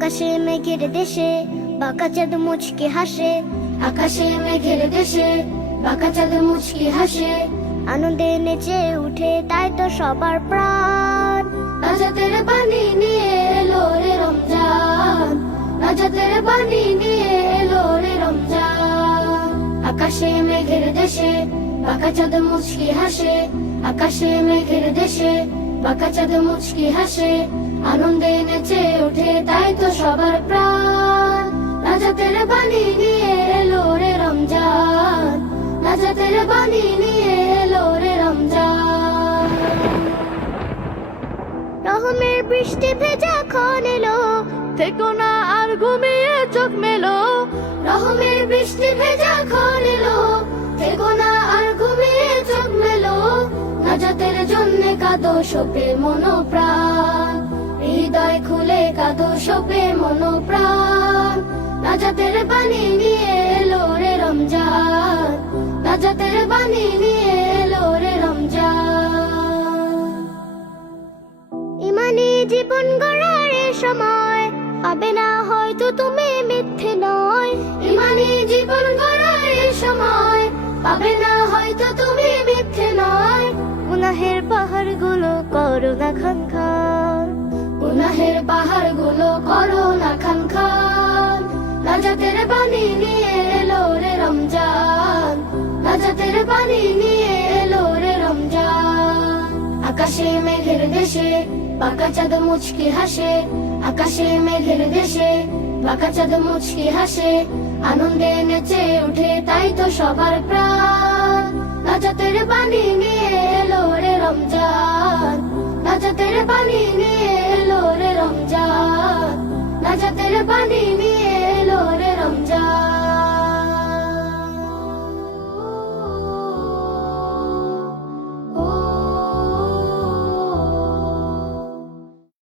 মেঘের দেশে, বাঁকা চাঁদ মুচকে হাসে। আকাশে মেঘের দেশে, বাঁকা চাঁদ মুচকি হাসে। আনন্দে নেচে উঠে, তাই তো সবার প্রাণ। নাজাতের বাণী নিয়ে এলো রে রমজান। নাজাতের বাণী নিয়ে এলো রে রমজান। আকাশে মেঘের দেশে, বাঁকা চাঁদ মুচকি হাসে। আকাশে মেঘের দেশে বাঁকা চাঁদ মুচকি হাসে, আনন্দে নেচে ওঠে, তাই তো সবার প্রাণ। নাজাতের বাণী নিয়ে এলো রে রমজান। নাজাতের বাণী নিয়ে এলো রে রমজান। রহমের বৃষ্টি ভেজা খন এলো, থেকো না আর ঘুমিয়ে চোখ মেলো। রহমের বৃষ্টি ভেজা কাঁদো সোপে মনো প্রাণ। হৃদয় খুলে নাজাতের নিয়ে এলো রে রমজান। নাজাতের নিয়ে এলো রে রমজান। ইমানি জীবন গড়ার সময় পাবে না করো না খান খান গুনাহের পাহাড়গুলো করো না খান খান নাজাতের বাণী নিয়ে এলো রে রমজান। নাজাতের বাণী নিয়ে এলো রে রমজান। আকাশে মেঘের দেশে বাঁকা চাঁদ মুচকি হাসে। আকাশে মেঘের দেশে বাঁকা চাঁদ মুচকি হাসে। আনন্দে নেচে উঠে তাই তো সবার প্রাণ। নাজাতের বাণী নিয়ে এলো রে রমজান। নাজাতের পানি নিয়ে এলো রে রমজান। নাজাতের পানি